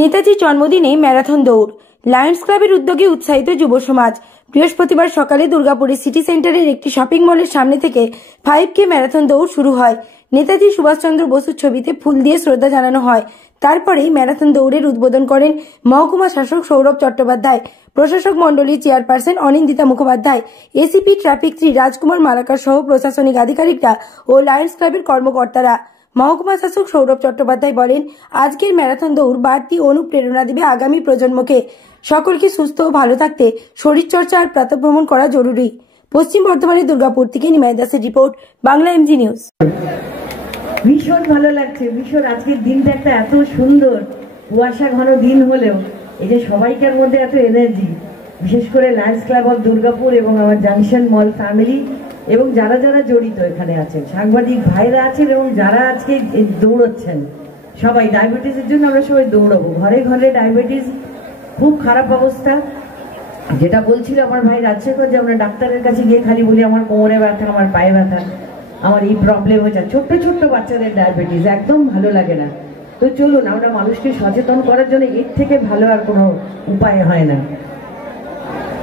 নেতাজির জন্মদিনে ম্যারাথন দৌড়, লায়ন্স ক্লাবের উদ্যোগে উৎসাহিত যুব সমাজ। বৃহস্পতিবার সকালে দুর্গাপুরের সিটি সেন্টারের একটি শপিং মলের সামনে থেকে 5K ম্যারাথন দৌড় শুরু হয়। নেতাজি সুভাষচন্দ্র বসুর ছবিতে ফুল দিয়ে শ্রদ্ধা জানানো হয়। তারপরেই ম্যারাথন দৌড়ের উদ্বোধন করেন মহকুমা শাসক সৌরভ চট্টোপাধ্যায়, প্রশাসক মণ্ডলীর chairperson Anindita Mukhopadhyay, ACP traffic Shri Rajkumar Malakar সহ প্রশাসনিক আধিকারিকরা ও লায়ন্স ক্লাবের কর্মকর্তারা। মহকুমা শাসক সৌরভ চট্টোপাধ্যায় বলেন, আজকের ম্যারাথন দৌড় বাড়তি অনুপ্রেরণা দেবে আগামী প্রজন্মকে। সকলকে সুস্থ ও ভালো থাকতে শরীরচর্চা আর প্রাতঃভ্রমণ করা জরুরি। পশ্চিম বর্ধমানের দুর্গাপুর থেকে নিমাই দাসের রিপোর্ট, বাংলা এমজি নিউজ। ভীষণ ভালো লাগছে, ভীষণ। আজকের দিনটা একটা এত সুন্দর, কুয়াশা ঘন দিন হলেও এই যে সবাইকার মধ্যে এত এনার্জি, বিশেষ করে লায়ন্স ক্লাব অফ দুর্গাপুর এবং আমার জাংশন মল ফ্যামিলি এবং যারা যারা জড়িত এখানে আছেন, সাংবাদিক ভাইরা আছেন এবং যারা আজকে দৌড়চ্ছেন, সবাই। ডায়াবেটিসের জন্য আমরা সবাই দৌড়াবো। ঘরে ঘরে ডায়াবেটিস, খুব খারাপ অবস্থা। যেটা বলছিল আমার ভাই রাজশেখর, যে আমরা ডাক্তারের কাছে গিয়ে খালি বলি আমার কোমরে ব্যথা, আমার পায়ে ব্যথা, আমার এই প্রবলেম হচ্ছে। ছোট্ট ছোট্ট বাচ্চাদের ডায়াবেটিস একদম ভালো লাগে না। তো চলুন আমরা মানুষকে সচেতন করার জন্য এর থেকে ভালো আর কোনো উপায় হয় না।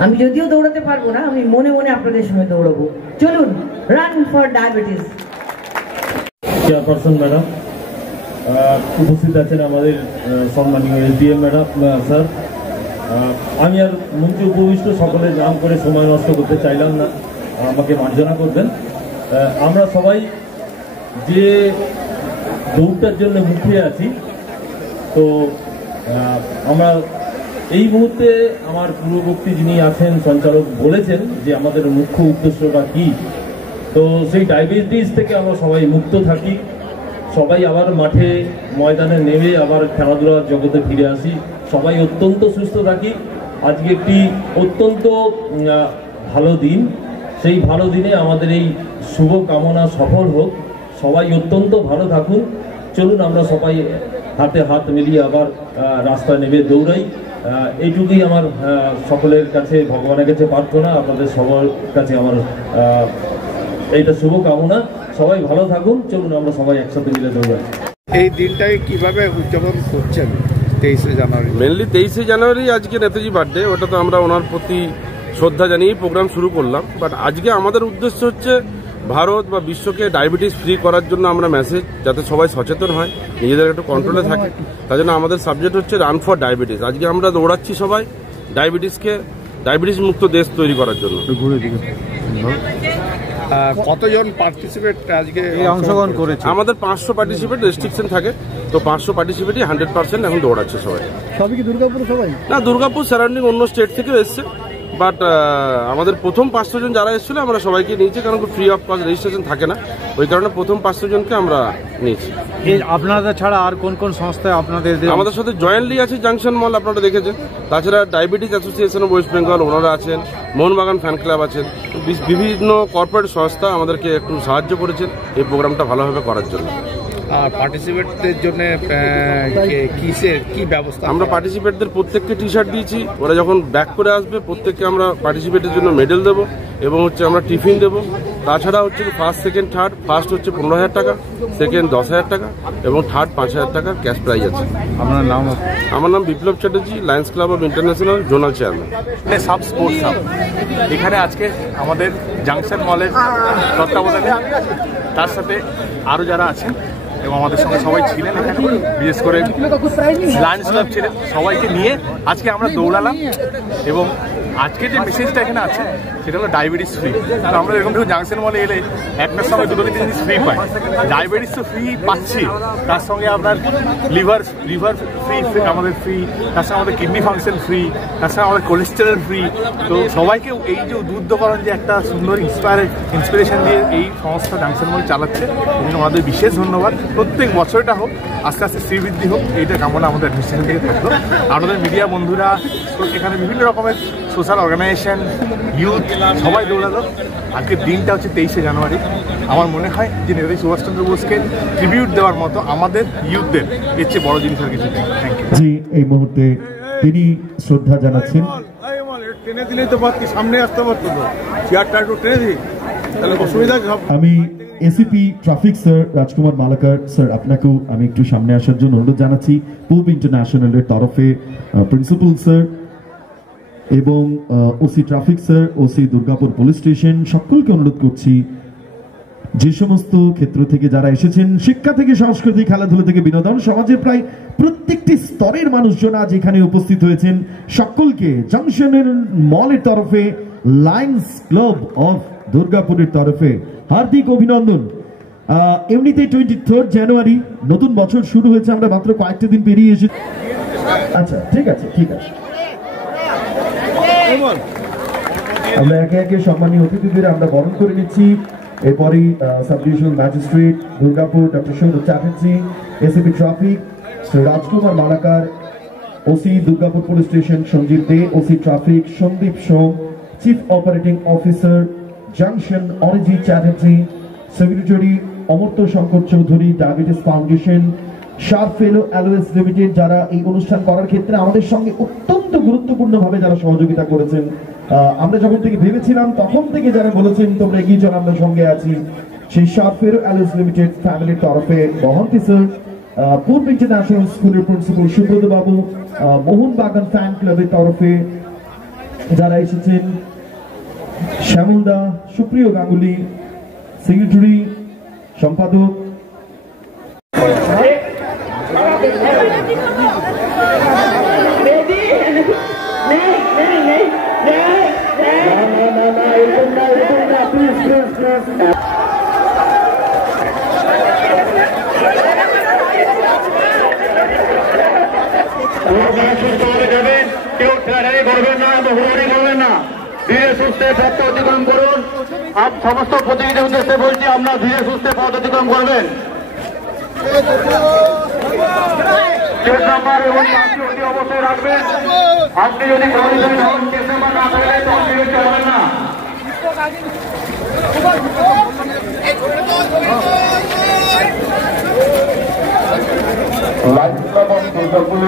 আমি যদিও দৌড়াতে পারবো না, আমি মনে মনে আপনাদের সঙ্গে দৌড়াবো। চলুন, run for diabetes. Chairperson madam, উপস্থিত আছেন আমাদের সম্মানীয় এসডিএম ম্যাডাম স্যার। আমি আর মঞ্চে উপবিষ্ট সকলের নাম করে সময় নষ্ট করতে চাইলাম না, আমাকে মার্জনা করবেন। আমরা সবাই যে দৌড়টার জন্য মুখিয়ে আছি, তো আমরা এই মুহূর্তে আমার পূর্ববর্তী যিনি আছেন সঞ্চালক বলেছেন যে আমাদের মুখ্য উদ্দেশ্যটা কি। তো সেই ডায়াবেটিস থেকে আমরা সবাই মুক্ত থাকি, সবাই আবার মাঠে ময়দানে নেমে আবার খেলাধুলার জগতে ফিরে আসি, সবাই অত্যন্ত সুস্থ থাকি। আজকে একটি অত্যন্ত ভালো দিন, সেই ভালো দিনে আমাদের এই শুভ কামনা সফল হোক। সবাই অত্যন্ত ভালো থাকুন। চলুন আমরা সবাই হাতে হাত মিলিয়ে আবার রাস্তায় নেমে দৌড়াই। এইটুকুই আমার সকলের কাছে, ভগবানের কাছে প্রার্থনা, আপনাদের সবার কাছে আমার এইটা শুভ কামনা। সবাই ভালো থাকুন, চলুন আমরা সবাই একসাথে মিলে দৌড়াই। এই দিনটাকে কিভাবে উদযাপন করছেন? 23শে জানুয়ারি, মেনলি 23শে জানুয়ারি আজকে নেতাজি বার্থডে, ওটা তো আমরা ওনার প্রতি শ্রদ্ধা জানিয়ে প্রোগ্রাম শুরু করলাম। বাট আজকে আমাদের উদ্দেশ্য হচ্ছে ভারত বা বিশ্বকে ডায়াবেটিস ফ্রি করার জন্য আমরা মেসেজ, যাতে সবাই সচেতন হয়, নিজেদের একটু কন্ট্রোলে থাকে। তার জন্য আমাদের সাবজেক্ট হচ্ছে রান ফর ডায়াবেটিস। আজকে আমরা দৌড়াচ্ছি সবাই ডায়াবেটিস মুক্ত দেশ তৈরি করার জন্য। কতজন পার্টিসিপেট আজকে অংশগ্রহণ করেছে? আমাদের 500 পার্টিসিপেট, রেস্ট্রিকশন থাকে, তো 500 পার্টিসিপেটই 100% এখন দৌড়াচ্ছে সবাই। সবই কি দুর্গাপুর? সবাই না, দুর্গাপুর সারাউন্ডিং অন্য স্টেট থেকে এসছে, বাট আমাদের প্রথম 500 জন যারা এসেছিল আমরা সবাইকে নিয়েছি, কারণ ফ্রি অফ কস্ট রেজিস্ট্রেশন থাকে না, ওই কারণে প্রথম 500 জনকে আমরা নিয়েছি। আপনাদের ছাড়া আর কোন কোন সংস্থায় আপনাদের? আমাদের সাথে জয়েন্টলি আছে জাংশন মল, আপনারা দেখেছেন। তাছাড়া diabetes association of West Bengal, ওনারা আছেন। মোহনবাগান ফ্যান ক্লাব আছেন। বিভিন্ন কর্পোরেট সংস্থা আমাদেরকে একটু সাহায্য করেছেন এই প্রোগ্রামটা ভালোভাবে করার জন্য। পার্টিসিপেটদের জন্য কি ব্যবস্থা? আমরা পার্টিসিপেটদের প্রত্যেককে টি শার্ট দিয়েছি। ওরা যখন ব্যাক করে আসবে প্রত্যেককে আমরা পার্টিসিপেটের জন্য মেডেল দেবো এবং আমরা টিফিন দেবো। তাছাড়া ফার্স্ট, সেকেন্ড, থার্ড, ফার্স্ট 15,000 টাকা, সেকেন্ড 10,000 টাকা এবং থার্ড 5,000 টাকার ক্যাশ প্রাইজ আছে। আপনার নাম? আমার নাম Biplab Chatterjee, Lions Club of International zonal chairman. Sub sports hub এখানে আজকে আমাদের জাংশন মলের তত্ত্বাবধানে, তার সাথে আরও যারা আছেন এবং আমাদের সঙ্গে সবাই ছিলেন এখানে, বিশেষ করে লায়ন্স ক্লাব ছিলেন, সবাইকে নিয়ে আজকে আমরা দৌড়ালাম। এবং আজকে যে মেসেজটা এখানে আছে সেটা হলো ডায়াবেটিস ফ্রি। তো আমরা এরকম দেখুন জাংশন মলে এলে একটার সঙ্গে দুটো তিনটে জিনিস ফ্রি পাই। ডায়াবেটিস তো ফ্রি পাচ্ছি, তার সঙ্গে আপনার লিভার ফ্রি আমাদের ফ্রি, তার সঙ্গে আমাদের কিডনি ফাংশন ফ্রি, তার সঙ্গে আমাদের কোলেস্টেরল ফ্রি। তো সবাইকে এই যে উদ্বুদ্ধকরণ, যে একটা সুন্দর ইন্সপিরেশন দিয়ে এই সংস্থা জাংশন মল চালাচ্ছে, এবং আমাদের বিশেষ ধন্যবাদ। প্রত্যেক বছরটা হোক, আস্তে আস্তে শ্রীবৃদ্ধি হোক, এইটা কামনা আমাদের অ্যাডমিনিস্ট্রেশন থেকে থাকলো। আমাদের মিডিয়া বন্ধুরা, এখানে বিভিন্ন রকমের সোশ্যাল অর্গানাইজেশন, ইউথ সবাই দৌড়ালো। আজকের দিনটা হচ্ছে 23শে জানুয়ারি। আমার মনে হয় যে নেতাজি সুভাষচন্দ্র বোসকে ট্রিবিউট দেওয়ার মতো আমাদের ইউথদের এর চেয়ে বড় জিনিস আর কিছু নেই। Thank you. জি, এই মুহূর্তে তিনি শ্রদ্ধা জানাচ্ছেন। টেনে দিলেই তো সামনে আসতে পারতো, চেয়ারটা একটু টেনে দিই, তাহলে অসুবিধা। আমি এসিপি ট্রাফিক স্যার রাজকুমার মালাকার স্যার, আপনাকেও আমি একটু সামনে আসার জন্য অনুরোধ জানাচ্ছি। পূর্ব ইন্টারন্যাশনালের তরফে প্রিন্সিপাল স্যার এবং OC traffic sir, OC Durgapur police station, সকলকে অনুরোধ করছি যে সমস্ত ক্ষেত্র থেকে যারা এসেছেন, শিক্ষা থেকে সংস্কৃতি, খেলাধুলা থেকে বিনোদন, সমাজের প্রায় প্রত্যেকটি স্তরের মানুষজন আজ এখানে উপস্থিত হয়েছেন, সকলকে জংশনের মলের তরফে, লায়ন্স ক্লাব অফ দুর্গাপুরের তরফে হার্দিক অভিনন্দন। এমনিতেই 23 জানুয়ারি নতুন বছর শুরু হয়েছে, আমরা মাত্র কয়েকটা দিন পেরিয়ে এসেছি। আচ্ছা, ঠিক আছে, ঠিক আছে, আমরা একে একে সম্মানীয় অতিথিদের আমরা বরণ করে নিচ্ছি। এরপরই sub divisional magistrate Durgapur doctor Sourav Chatterjee, ACP traffic Shri Rajkumar Malakar, OC Durgapur police station Sanjeev De, OC traffic Sandip Som, chief operating officer junction Arijit Chatterjee, secretary Amartya Shankar Chowdhury, diabetes foundation, sharp fellow alloys limited, যারা এই অনুষ্ঠান করার ক্ষেত্রে আমাদের সঙ্গে অত্যন্ত গুরুত্বপূর্ণভাবে যারা সহযোগিতা করেছেন। আমরা যখন থেকে ভেবেছিলাম তখন থেকে যারা বলেছেন তোমরা এগিয়ে চলো, আমরা সঙ্গে আছি, সেই শার্প ফেলো অ্যালোয়েস লিমিটেড ফ্যামিলির তরফে মহন্তি স্যার, পূর্ব ইন্টারন্যাশনাল স্কুলের প্রিন্সিপাল সুব্রত বাবু, মোহনবাগান ফ্যান ক্লাবের তরফে যারা এসেছেন, শ্যামলদা, সুপ্রিয় গাঙ্গুলি, সেক্রেটারি, সম্পাদক, কেউ ঠেলাঠেলি করবেন না, হুড়াহুড়ি করবেন না, ধীরে সুস্থে পথ অতিক্রম করুন। সমস্ত প্রতিনিধির উদ্দেশ্যে বলছি, আপনারা ধীরে সুস্থে পথ অতিক্রম করবেন। কেস নাম্বার এবং অবশ্যই রাখবেন। আপনি যদি কেস নাম্বার না থাকলে তখন বিরক্ত হবেন না। Life club of Durgapur